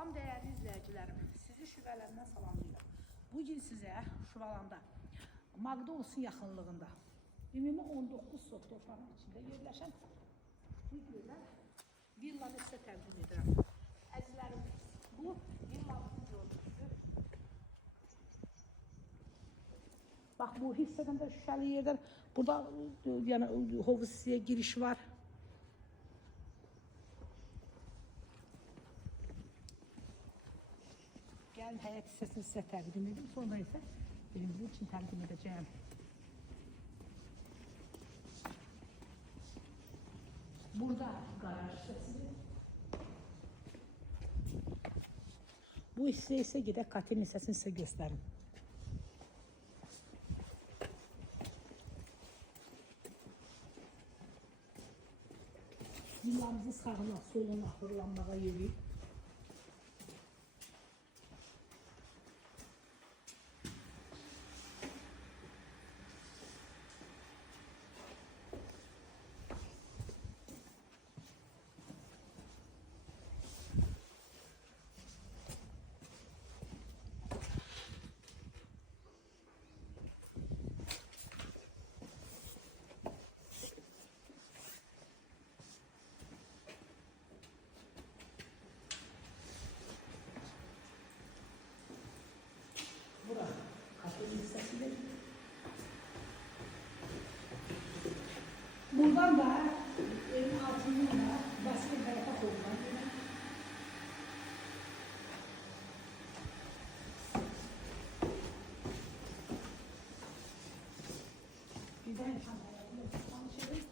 Salam değerli izleyicilerim, sizi Şüvələndən salamlayıram. Bugün size Şüvəlanda McDonald's'ın yaxınlığında ümumi 19 sot torpağın içində yerləşən bu gözəl villanı sizə təqdim edirəm. Əzizlərim, bu villanın görüntüsü. Bax, bu hissədən də şüşəli yerdən burada yəni hovuz hissəyə giriş var. Gəlin həyat hissəsini sizə təqdim edim. Sonra isə evimizin için təqdim edəcəyim. Burada garaj hissəsidir. Bu hissə isə gedək katin hissəsini sizə göstərim. Villamızı sağına, soluna fırlanmağa yeri. Burası kafe hissesidir. Buradan da evin altından da basket tarafa koyulan yine. Güzel şanlarla tanışırız.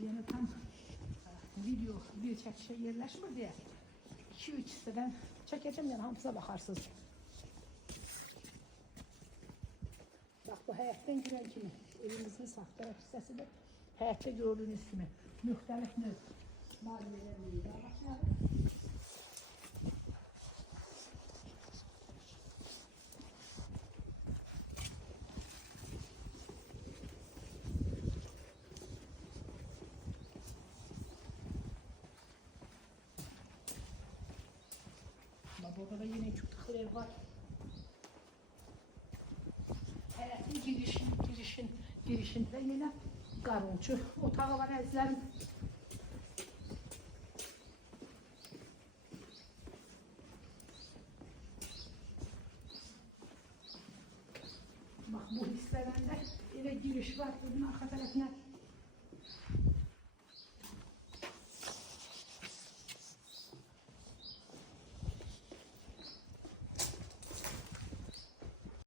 Yani tam video bir çəkişə yerləşmir deyə 2-3 hissədən çəkəcəm, yəni hamısına baxarsınız. Bax, bu həyətdən girən kimi evimizin sağ tərəf hissəsidir. Həyətdə gördüyünüz kimi müxtəlif növ malzemələr meyvə. Burada da yine iki tıklı ev var. Həyətin girişində yine qarunçu otağı var əzizlərim. Bax, bu hissələrdə evə giriş var. Evin arxa tərəfinə